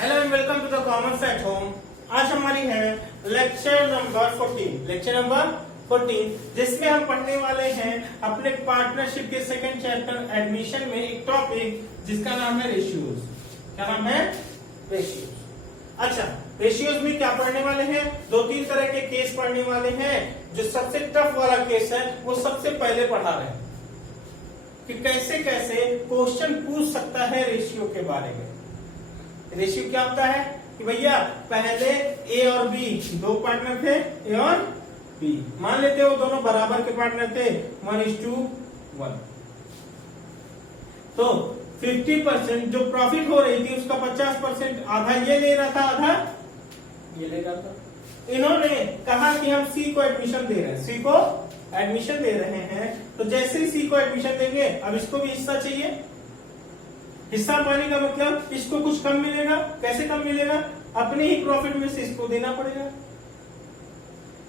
Hello and welcome to the commerce at home. आज हमारी है लेक्चर नंबर 14 जिसमें हम पढ़ने वाले हैं अपने पार्टनरशिप के सेकंड चैप्टर एडमिशन में एक टॉपिक जिसका नाम है रेशियोज। क्या नाम है? रेशियोज। अच्छा, रेशियोज में क्या पढ़ने वाले हैं? दो तीन तरह के केस पढ़ने वाले हैं। जो सबसे टफ वाला केस है वो सबसे पहले पढ़ा रहे हैं कि कैसे कैसे क्वेश्चन पूछ सकता है रेशियो के बारे में। रेशियो क्या होता है कि भैया पहले ए और बी दो पार्टनर थे, ए और बी। मान लेते वो दोनों बराबर के पार्टनर थे 1:1। तो 50% जो प्रॉफिट हो रही थी उसका 50% आधा ये ले रहा था, आधा ये ले रहा था। इन्होंने कहा कि हम सी को एडमिशन दे रहे हैं, सी को एडमिशन दे रहे हैं। तो जैसे ही सी को एडमिशन देंगे अब इसको भी हिस्सा चाहिए। हिस्सा पाने का मतलब इसको कुछ कम मिलेगा। कैसे कम मिलेगा? अपने ही प्रॉफिट में से इसको देना पड़ेगा।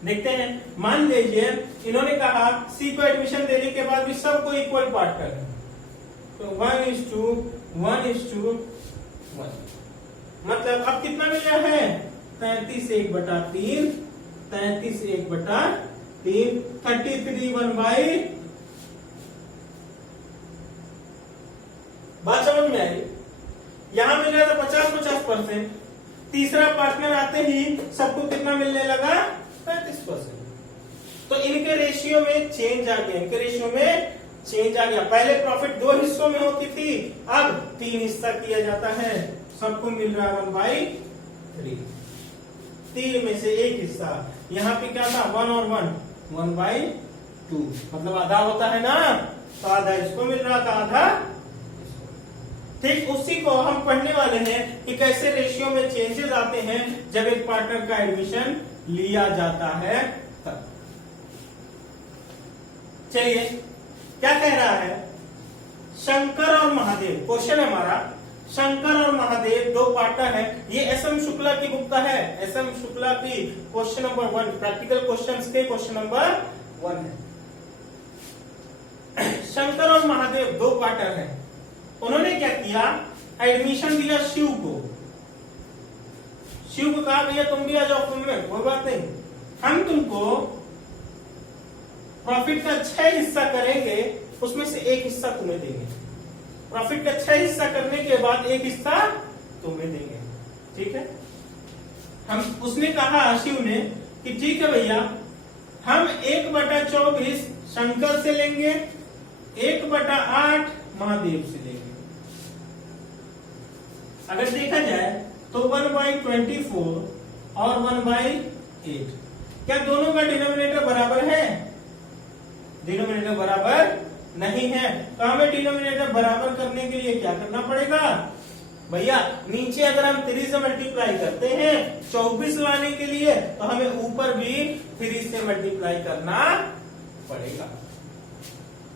देखते हैं। मान लीजिए इन्होंने कहा सी को एडमिशन देने के बाद भी सबको इक्वल पार्ट कर, तो 1:1:1। मतलब अब कितना मिला है? 33/1/3, 33/1/3, 33 बात समझ में आई? यहां मिल रहा था 50-50%। तीसरा पार्टनर आते ही सबको कितना मिलने लगा? 35%। तो इनके रेशियो में चेंज आ गया, पहले प्रॉफिट दो हिस्सों में होती थी, अब 3 हिस्सा किया जाता है। सबको मिल रहा है 1/3। 3 में से एक हिस्सा। यहाँ पे क्या था? 1 और 1, 1/2। मतलब आधा होता है ना, तो आधा इसको मिल रहा था, आधा। ठीक उसी को हम पढ़ने वाले हैं कि कैसे रेशियो में चेंजेस आते हैं जब एक पार्टनर का एडमिशन लिया जाता है तब। चलिए, क्या कह रहा है? शंकर और महादेव, क्वेश्चन है हमारा। शंकर और महादेव दो पार्टनर हैं। ये एस.एम. शुक्ला की बुक का है, एस.एम. शुक्ला की क्वेश्चन नंबर 1, प्रैक्टिकल क्वेश्चंस के क्वेश्चन नंबर 1 है। शंकर और महादेव दो पार्टनर हैं। उन्होंने क्या किया? एडमिशन दिया शिव को। शिव को कहा भैया तुम भी आ जाओ फुल में, कोई बात नहीं, हम तुमको प्रॉफिट का 6 हिस्सा करेंगे, उसमें से एक हिस्सा तुम्हें देंगे। प्रॉफिट का 6 हिस्सा करने के बाद एक हिस्सा तुम्हें देंगे। ठीक है? उसने कहा, शिव ने, कि ठीक है भैया, हम 1/24 शंकर से लेंगे, 1/8 महादेव से लेंगे। अगर देखा जाए तो 1/24 और 1/8, क्या दोनों का डिनोमिनेटर बराबर है? डिनोमिनेटर बराबर नहीं है। तो हमें डिनोमिनेटर बराबर करने के लिए क्या करना पड़ेगा? भैया नीचे अगर हम 3 से मल्टीप्लाई करते हैं 24 लाने के लिए, तो हमें ऊपर भी 3 से मल्टीप्लाई करना पड़ेगा।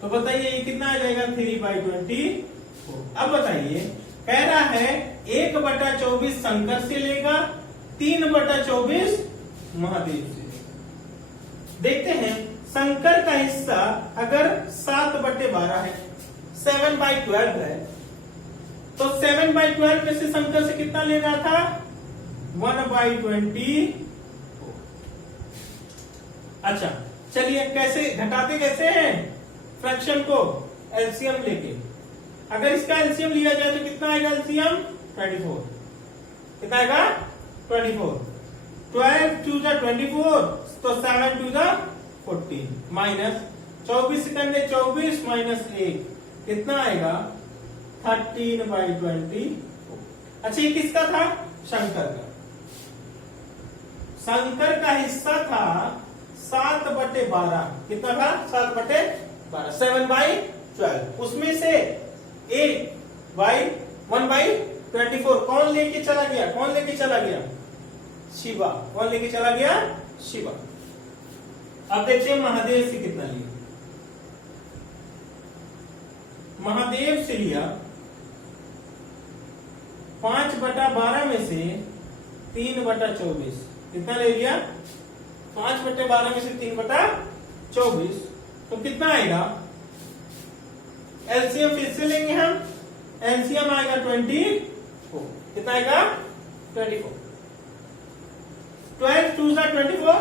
तो बताइए ये कितना आ जाएगा? 3/24। अब बताइए, कह रहा है 1/24 शंकर से लेगा, 3/24 महादेव से लेगा। देखते हैं, शंकर का हिस्सा अगर 7/12 है, 7/12 है, तो 7/12 में से शंकर से कितना ले रहा था? 1/24। अच्छा, चलिए कैसे घटाते कैसे हैं फ्रैक्शन को? एलसीएम लेके। अगर इसका एलसीएम लिया जाए तो कितना आएगा? एलसीएम 24। कितना आएगा? 24। 12 2 जा 24, तो 7 2 जा 14, माइनस 24 सेकंड 24 माइनस 1, कितना आएगा? 13/24। अच्छा, ये किसका था? शंकर का। शंकर का हिस्सा था 7/12। कितना था? 7/12, 7/12। उसमें से 1/24 कौन लेके चला गया? कौन लेके चला गया? शिवा। कौन लेके चला गया? शिवा। अब देखिए महादेव से कितना लिया। महादेव से लिया 5/12 में से 3/24। कितना ले लिया? 5/12 में से 3/24, तो कितना आएगा? एलसीएम फिर से लेंगे हम। एलसीएम आएगा 24। कितना आएगा? 24, 12 2 जा 24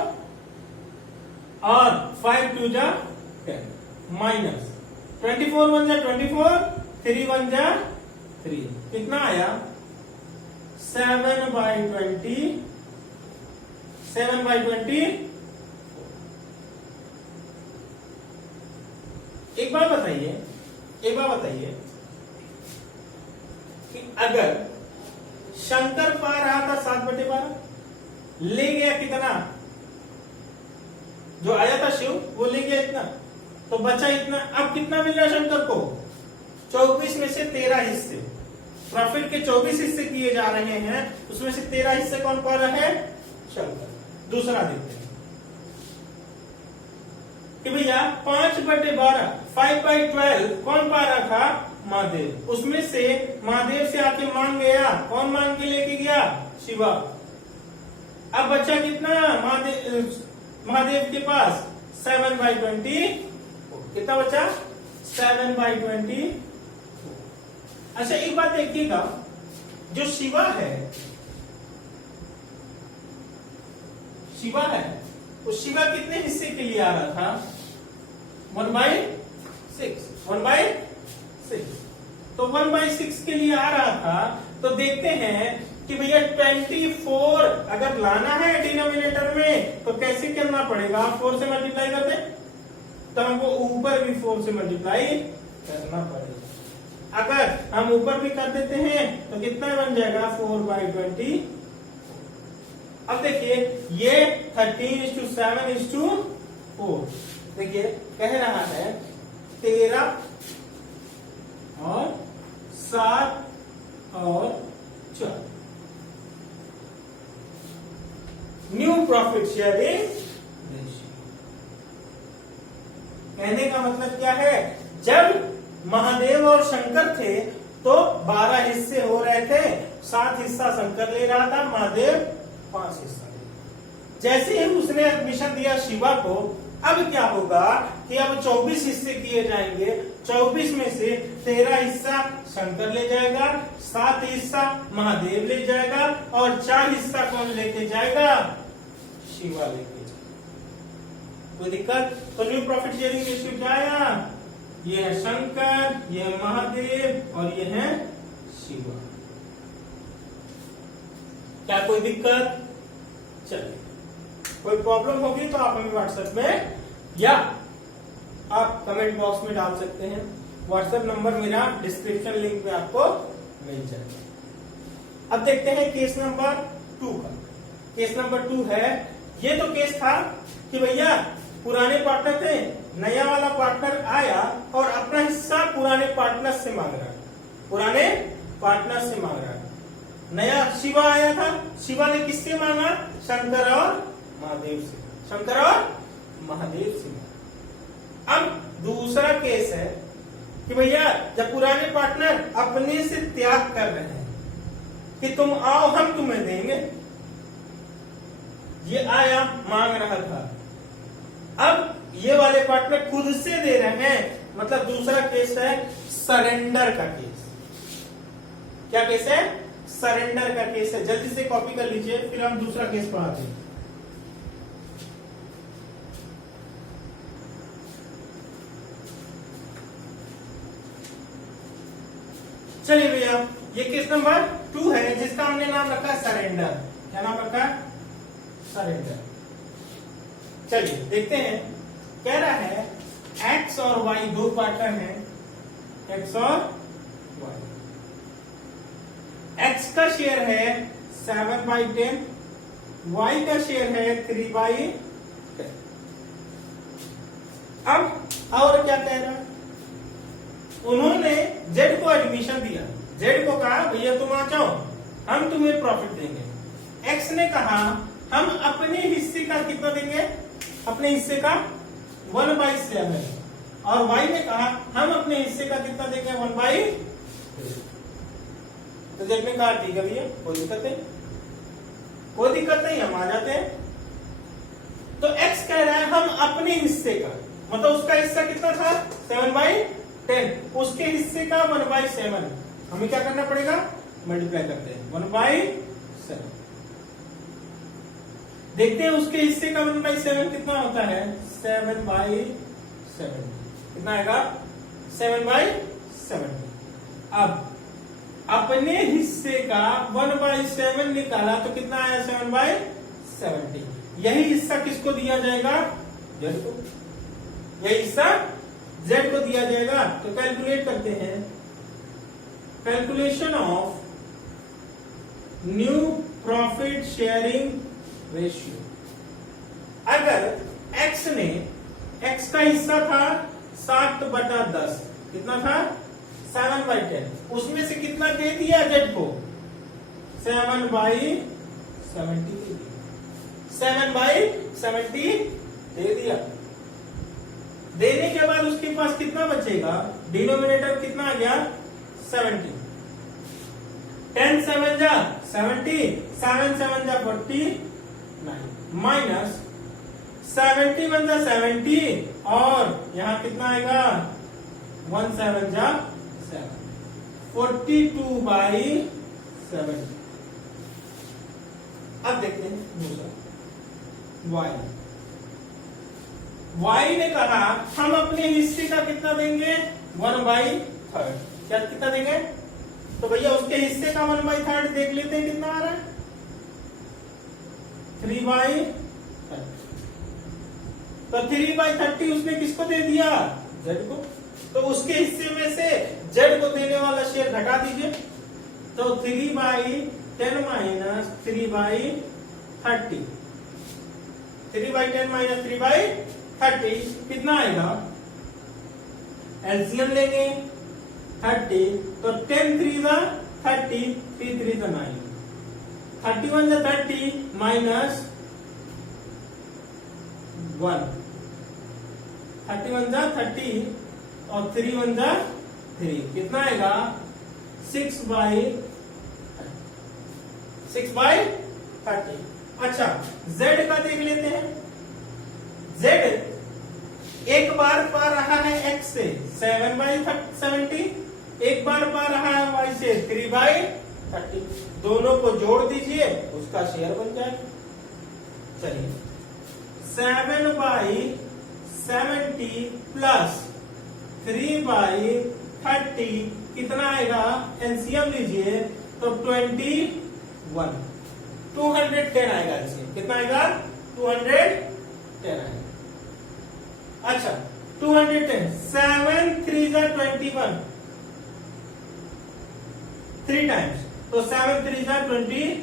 और 5 2 जा 10 माइनस 24 1 जा 24, 3 1 जा 3, कितना आया 7/20, 7/20। एक बार बताइए कि अगर शंकर पा रहा था 7/12, ले गया कितना, जो आया था शिव वो ले गया इतना, तो बचा इतना। अब कितना मिल रहा है शंकर को, 24 में से 13 हिस्से, प्रॉफिट के 24 हिस्से किए जा रहे हैं, उसमें से 13 हिस्से कौन पा रहा है, शंकर। दूसरा देखते हैं कि भैया 5/12, 5/12 कौन पा रहा था, महादेव। उसमें से महादेव से आके मांग गया, कौन मांग के लेके गया, शिवा। अब बचा कितना महादेव के पास 7/20, कितना बचा 7/20। अच्छा एक बात देखिएगा, जो शिवा है वो शिवा कितने हिस्से के लिए आ रहा था, 1/6, 1/6। तो 1/6 के लिए आ रहा था। तो देखते हैं कि भैया 24 अगर लाना है डिनोमिनेटर में तो कैसे करना पड़ेगा, 4 से मल्टीप्लाई करते, तो हमको ऊपर भी 4 से मल्टीप्लाई करना पड़ेगा। अगर हम ऊपर भी कर देते हैं तो कितना बन जाएगा 4/20। अब देखिए ये 13:7:4, देखिए कह रहा है 13 और 7 और 4। न्यू प्रॉफिट शेयरिंग रेशियो, कहने का मतलब क्या है, जब महादेव और शंकर थे तो 12 हिस्से हो रहे थे, 7 हिस्सा शंकर ले रहा था, महादेव 5 हिस्सा ले। जैसे ही उसने एडमिशन दिया शिवा को, अब क्या होगा कि अब 24 हिस्से किए जाएंगे, 24 में से 13 हिस्सा शंकर ले जाएगा, 7 हिस्सा महादेव ले जाएगा और 4 हिस्सा कौन लेके जाएगा, शिवा लेके जाएगा। कोई दिक्कत? तो न्यू प्रॉफिट शेयरिंग रेशियो क्या आया, ये है शंकर, ये है महादेव और ये है शिवा। क्या कोई दिक्कत? चलिए, कोई प्रॉब्लम होगी तो आप हमें व्हाट्सएप में या आप कमेंट बॉक्स में डाल सकते हैं। व्हाट्सएप नंबर मेरा डिस्क्रिप्शन लिंक में आपको मिल जाएगा। अब देखते हैं केस नंबर 2 का। केस नंबर 2 है, ये तो केस था कि भैया पुराने पार्टनर थे, नया वाला पार्टनर आया और अपना हिस्सा पुराने पार्टनर से मांग रहा है, पुराने पार्टनर से मांग रहा है। नया शिवा आया था, शिवा ने किससे मांगा, शंकर और महादेव से, शंकर और महादेव से। अब दूसरा केस है कि भैया जब पुराने पार्टनर अपने से त्याग कर रहे हैं कि तुम आओ हम तुम्हें देंगे, ये आया मांग रहा था, अब ये वाले पार्टनर खुद से दे रहे हैं, मतलब दूसरा केस है सरेंडर का केस। क्या केस है, सरेंडर का केस है। जल्दी से कॉपी कर लीजिए, फिर हम दूसरा केस पढ़ाते हैं। चलिए भैया, ये केस नंबर 2 है जिसका हमने नाम रखा है सरेंडर। क्या नाम रखा है, सरेंडर। चलिए देखते हैं, कह रहा है एक्स और वाई दो पार्टनर हैं, एक्स और वाई। एक्स का शेयर है 7/10, वाई का शेयर है 3/10। अब और क्या कह रहा है, उन्होंने जेड को एडमिशन दिया, जेड को कहा भैया तुम आ जाओ हम तुम्हें प्रॉफिट देंगे। एक्स ने कहा हम अपने हिस्से का कितना देंगे, अपने हिस्से का 1/7, और वाई ने कहा हम अपने हिस्से का कितना देंगे 1/3। तो जेड ने कहा ठीक है भैया कोई दिक्कत नहीं, कोई दिक्कत नहीं, हम आ जाते हैं। तो एक्स कह रहा है हम अपने हिस्से का, मतलब उसका हिस्सा कितना था 7/10, उसके हिस्से का 1/7, हमें क्या करना पड़ेगा, मल्टीप्लाई करते हैं 1/7। 7। देखते हैं उसके हिस्से का 1/7 कितना होता है। 7/7 कितना आएगा 7/7। अब अपने हिस्से का 1/7 निकाला तो कितना आया 7/70। यही हिस्सा किसको दिया जाएगा, जेड को। यही हिस्सा जेड को दिया जाएगा। तो कैलकुलेट करते हैं। Calculation of new profit sharing ratio. अगर एक्स ने, एक्स का हिस्सा था 7/10, कितना था 7/10, उसमें से कितना दे दिया जेड को 7/70 दे दिया। 7/70 दे दिया। देने के बाद उसके पास कितना बचेगा, डिनोमिनेटर कितना आ गया 70। 10 7 जा 70, 7 7 जा 49 माइनस 70 1 जा 70 और यहां कितना आएगा 1 7 जा 7, 42/7। अब देखते हैं दूसरा y। y ने कहा हम अपने हिस्से का कितना देंगे 1/3। क्या कितना देंगे, तो भैया उसके हिस्से का 1/3 देख लेते हैं कितना आ रहा है 3/30। तो 3/30 उसने किसको दे दिया, जेड को। तो उसके हिस्से में से जेड को देने वाला शेयर घटा दीजिए। तो 3/10 माइनस 3/30, 3/10 माइनस 3/30 कितना आएगा, एलसीएम लेंगे 30, तो 10 3 जा 30, 3 3 जा 9, 31 जा 30 माइनस 1, 31 जा 30 और 3 1 जा 3 कितना आएगा 6/30। अच्छा z का देख लेते हैं। z एक बार पा रहा है x से 7/70, एक बार पा रहा है y से 3/30। दोनों को जोड़ दीजिए उसका शेयर बन जाएगा। चलिए 7/70 प्लस 3/30 कितना आएगा, एलसीएम लीजिए तो 21, 210 आएगा एलसीएम। कितना आएगा 210 आएगा। अच्छा 210, 7 3 जा 21, 3 टाइम्स, तो 7 3 जा 21,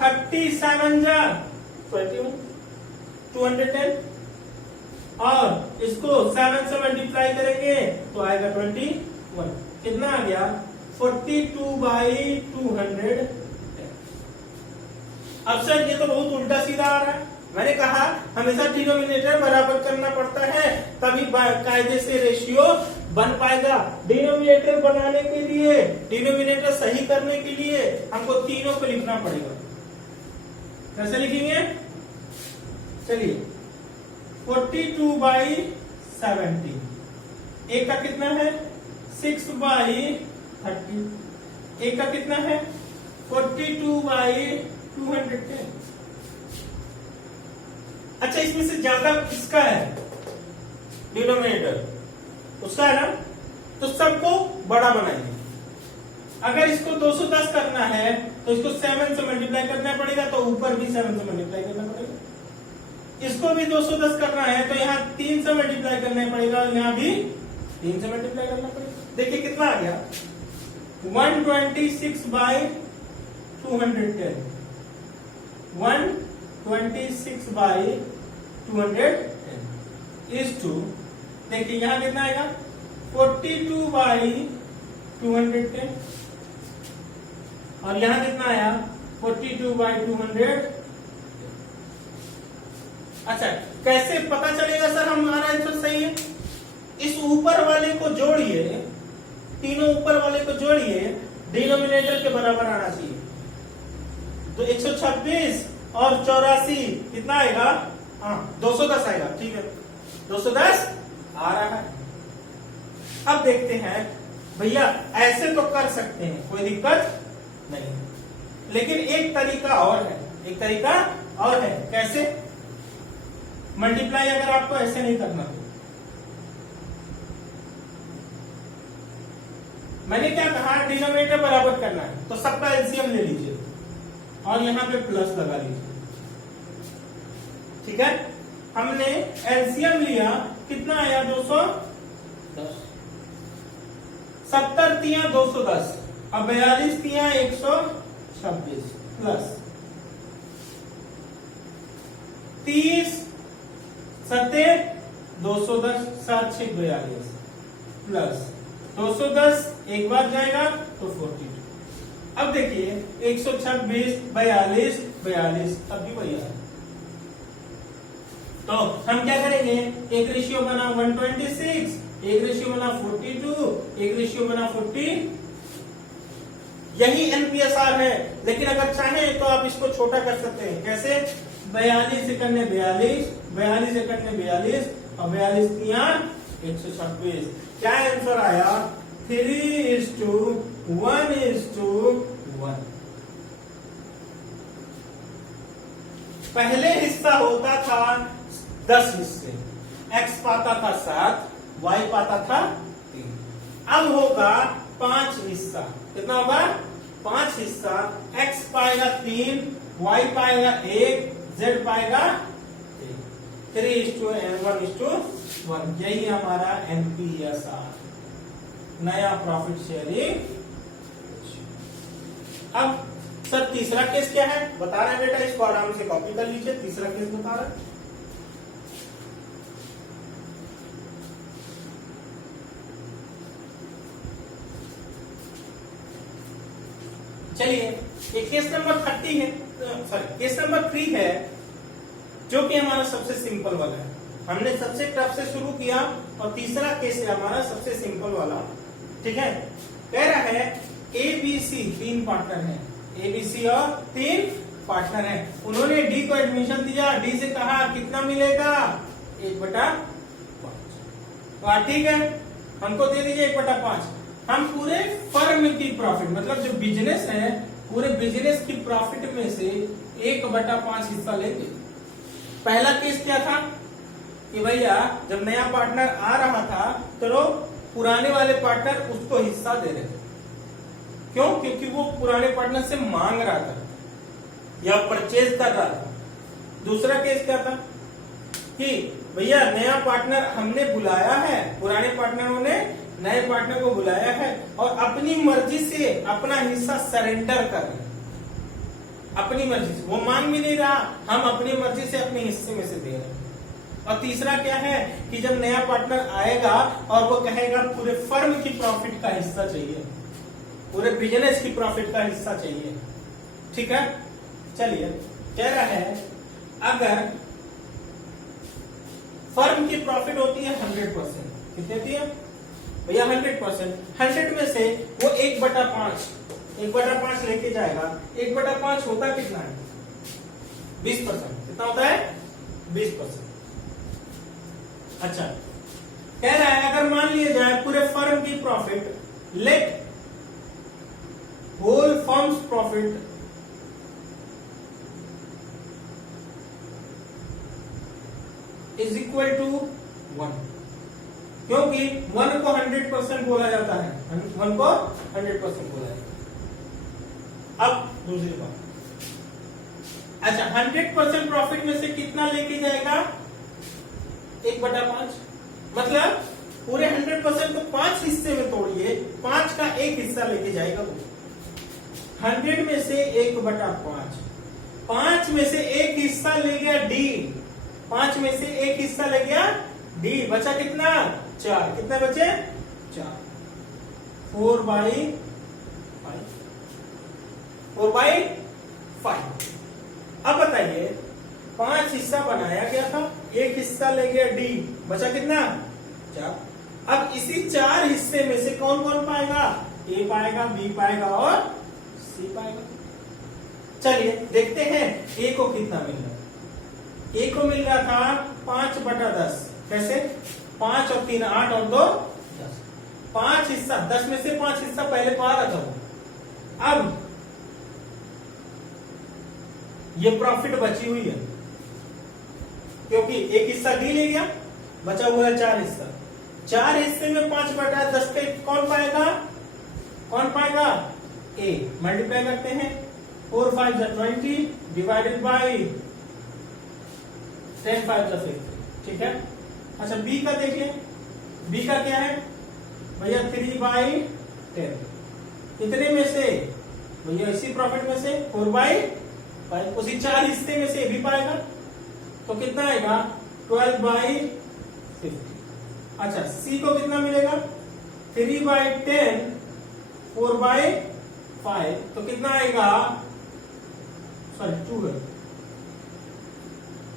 37 जा 21, 210 और इसको 7 से मल्टीप्लाई करेंगे तो आएगा 21। कितना आ गया 42/210। अब सर ये तो बहुत उल्टा सीधा आ रहा है। मैंने कहा हमेशा डिनोमिनेटर बराबर करना पड़ता है तभी कायदे से रेशियो बन पाएगा। डिनोमिनेटर बनाने के लिए, डिनोमिनेटर सही करने के लिए हमको तीनों को लिखना पड़ेगा। कैसे लिखेंगे, चलिए 42/70, एक का कितना है 6/30, एक का कितना है 42/210। अच्छा इसमें से ज्यादा किसका है, डिनोमिनेटर उसका है ना, तो सबको बड़ा बनाइए। अगर इसको 210 करना है तो इसको 7 से मल्टीप्लाई करना पड़ेगा, तो ऊपर भी 7 से मल्टीप्लाई करना पड़ेगा। इसको भी 210 करना है तो यहाँ 3 से मल्टीप्लाई करना पड़ेगा, यहाँ भी 3 से मल्टीप्लाई करना पड़ेगा। देखिए कितना आ गया 126/210, 126/210 इज टू, देखिए यहाँ कितना आएगा 42/210 और यहाँ कितना आया 42/200। अच्छा कैसे पता चलेगा सर हमारा आंसर सही है, इस ऊपर वाले को जोड़िए, तीनों ऊपर वाले को जोड़िए, डिनोमिनेटर के बराबर आना चाहिए। तो 126 और 84 कितना आएगा, हाँ 210 आएगा, ठीक है 210 आ रहा है। अब देखते हैं भैया ऐसे तो कर सकते हैं, कोई दिक्कत नहीं। लेकिन एक तरीका और है, एक तरीका और है। कैसे? मल्टीप्लाई अगर आपको ऐसे नहीं करना तो मैंने क्या कहा, डिनोमिनेटर बराबर करना है तो सबका एलसीएम ले लीजिए और यहां पे प्लस लगा लीजिए। ठीक है, हमने एलसीएम लिया, कितना आया 210, 70 तिया 210 और 42 तिया 126 प्लस 30 सत्ते 210 7 6 42 प्लस 210 एक बार जाएगा तो 42। अब देखिए 126 42 42 अब भी वही आया। तो हम क्या करेंगे, एक रेशियो बना 126, एक रेशियो बना 42, एक रेशियो बना 40। यही एनपीएसआर है। लेकिन अगर चाहें तो आप इसको छोटा कर सकते हैं। कैसे? 42 एकड़ ने 42, 42 एकड़ ने 42 और 42 तिया 126। क्या आंसर आया? 3:1:1। पहले हिस्सा होता था 10 हिस्से, x पाता था 7, y पाता था 3। अब होगा 5 हिस्सा। कितना होगा? 5 हिस्सा। x पाएगा 3, y पाएगा 1, z पाएगा 1। 3:1:1। यही हमारा एनपीएसआर, नया प्रॉफिट शेयरिंग। अब सर तीसरा केस क्या है बता रहे हैं बेटा, इसको आराम से कॉपी कर लीजिए। तीसरा केस बता रहा है, चलिए ये केस नंबर 30 है, सॉरी केस नंबर 3 है, जो कि हमारा सबसे सिंपल वाला है। हमने सबसे टफ से शुरू किया और तीसरा केस है हमारा सबसे सिंपल वाला। ठीक है, कह रहा है एबीसी 3 पार्टनर हैं, एबीसी और 3 पार्टनर हैं। उन्होंने डी को एडमिशन दिया, डी से कहा कितना मिलेगा 1/5। ठीक है, हमको दे दीजिए 1/5। हम पूरे फर्म की प्रॉफिट, मतलब जो बिजनेस है, पूरे बिजनेस की प्रॉफिट में से 1/5 हिस्सा लेंगे। पहला केस क्या था कि भैया जब नया पार्टनर आ रहा था तो पुराने वाले पार्टनर उसको हिस्सा दे रहे थे। क्यों? क्योंकि वो पुराने पार्टनर से मांग रहा था या परचेज कर रहा था। दूसरा केस क्या था कि भैया नया पार्टनर हमने बुलाया है, पुराने पार्टनरों ने नए पार्टनर को बुलाया है और अपनी मर्जी से अपना हिस्सा सरेंडर कर रहे हैं। अपनी मर्जी से, वो मांग भी नहीं रहा, हम अपनी मर्जी से अपने हिस्से में से दे रहे हैं। और तीसरा क्या है कि जब नया पार्टनर आएगा और वो कहेगा पूरे फर्म की प्रॉफिट का हिस्सा चाहिए, पूरे बिजनेस की प्रॉफिट का हिस्सा चाहिए। ठीक है, चलिए कह रहा है अगर फर्म की प्रॉफिट होती है 100%, कितनी होती है भैया 100%, 100 में से वो 1/5 लेके जाएगा। 1/5 होता कितना है 20%। कितना होता है 20%। अच्छा, कह रहा है अगर मान लिया जाए पूरे फर्म की profit, let whole firms profit is equal to 1, क्योंकि 1 को 100% बोला जाता है, 1 को 100% बोला जाता है। अब दूसरी बात, अच्छा 100% प्रॉफिट में से कितना लेके जाएगा 1/5, मतलब पूरे 100% को 5 हिस्से में तोड़िए, 5 का एक हिस्सा लेके जाएगा वो। 100 में से 1/5, 5 में से एक हिस्सा ले गया डी, 5 में से एक हिस्सा ले गया डी, बचा कितना 4। कितने बचे 4, 4/5, 4/5। अब बताइए 5 हिस्सा बनाया गया था, एक हिस्सा ले गया डी, बचा कितना 4। अब इसी 4 हिस्से में से कौन कौन पाएगा, ए पाएगा, बी पाएगा और सी पाएगा। चलिए देखते हैं ए को कितना मिल रहा है। ए को मिल रहा था 5/10। कैसे? 5 और 3 8 और 2 10। 5 हिस्सा, 10 में से 5 हिस्सा पहले पा रहा था वो। अब ये प्रॉफिट बची हुई है, क्योंकि एक हिस्सा डी ले गया, बचा हुआ है 4 हिस्सा। 4 हिस्से में 5/10 पे कौन पाएगा? ए। मल्टीप्लाई करते हैं, 4 5 20 डिवाइडेड बाई 10 5 50। ठीक है। अच्छा बी का देखिए, बी का क्या है भैया? 3/10। इतने में से भैया इसी प्रॉफिट में से 4/5, उसी 4 हिस्से में से भी पाएगा, तो कितना आएगा? 12/50। अच्छा सी को कितना मिलेगा? 3/10 4/5, तो कितना आएगा? सॉरी 2 है,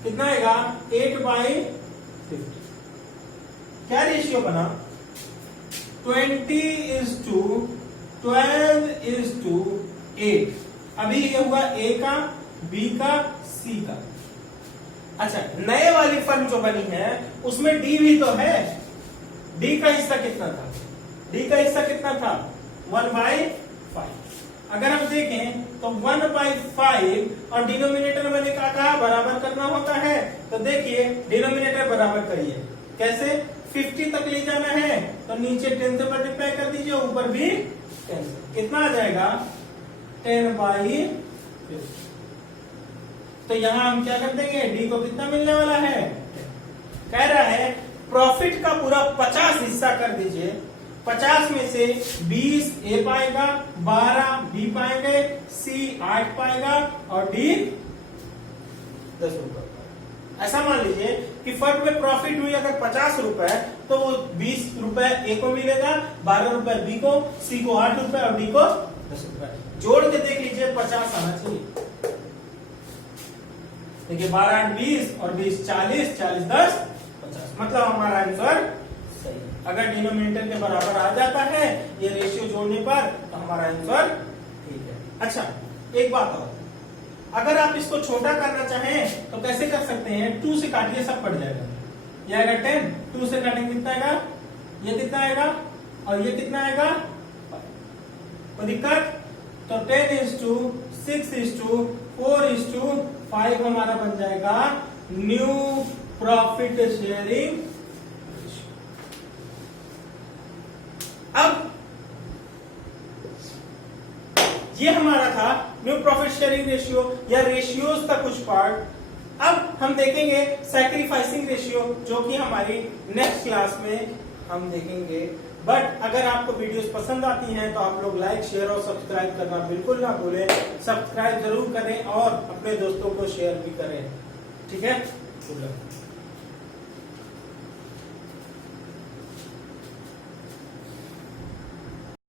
कितना आएगा? 8/50। क्या रेशियो बना? 20:12:8। अभी ये हुआ ए का, बी का, सी का। अच्छा नए वाली फर्म जो बनी है उसमें डी भी तो है। डी का हिस्सा कितना था? डी का हिस्सा कितना था? 1/5। अगर हम देखें तो 1/5 और डिनोमिनेटर मैंने कहा बराबर करना होता है, तो देखिए डिनोमिनेटर बराबर करिए। कैसे? 50 तक ले जाना है तो नीचे 10 से मल्टीप्लाई कर दीजिए, ऊपर भी 10 से। कितना आ जाएगा? 10/50। तो यहां हम क्या कर देंगे? डी को कितना मिलने वाला है? कह रहा है प्रॉफिट का पूरा 50 हिस्सा कर दीजिए। 50 में से 20 ए पाएगा, 12 बी पाएंगे, सी 8 पाएगा और डी 10 रुपए। ऐसा मान लीजिए कि फर्म में प्रॉफिट हुई अगर 50 रुपए, तो वो 20 रुपए ए को मिलेगा, 12 रुपए बी को, सी को 8 रुपए और डी को 10 रुपए। जोड़ के देख लीजिए 50 आना चाहिए। देखिए 12 8 20 और 20 40, 40 10 50। मतलब हमारा आंसर सही है। अगर डिनोमिनेटर के बराबर आ जाता है ये रेशियो जोड़ने पर, तो हमारा आंसर ठीक है। अच्छा एक बात और, अगर आप इसको छोटा करना चाहें तो कैसे कर सकते हैं? 2 से काटिए, सब पड़ जाएगा। ये आएगा 10, 2 से काटेंगे कितना आएगा? ये कितना आएगा और ये कितना आएगा? 5। कोई दिक्कत? तो 10:6:4:5 हमारा बन जाएगा न्यू प्रॉफिट शेयरिंग रेशियो। अब ये हमारा था न्यू प्रॉफिट शेयरिंग रेशियो या रेशियोज का कुछ पार्ट। अब हम देखेंगे सैक्रिफाइसिंग रेशियो, जो कि हमारी नेक्स्ट क्लास में हम देखेंगे। बट अगर आपको वीडियोस पसंद आती हैं तो आप लोग लाइक शेयर और सब्सक्राइब करना बिल्कुल ना भूलें। सब्सक्राइब जरूर करें और अपने दोस्तों को शेयर भी करें। ठीक है? Good luck.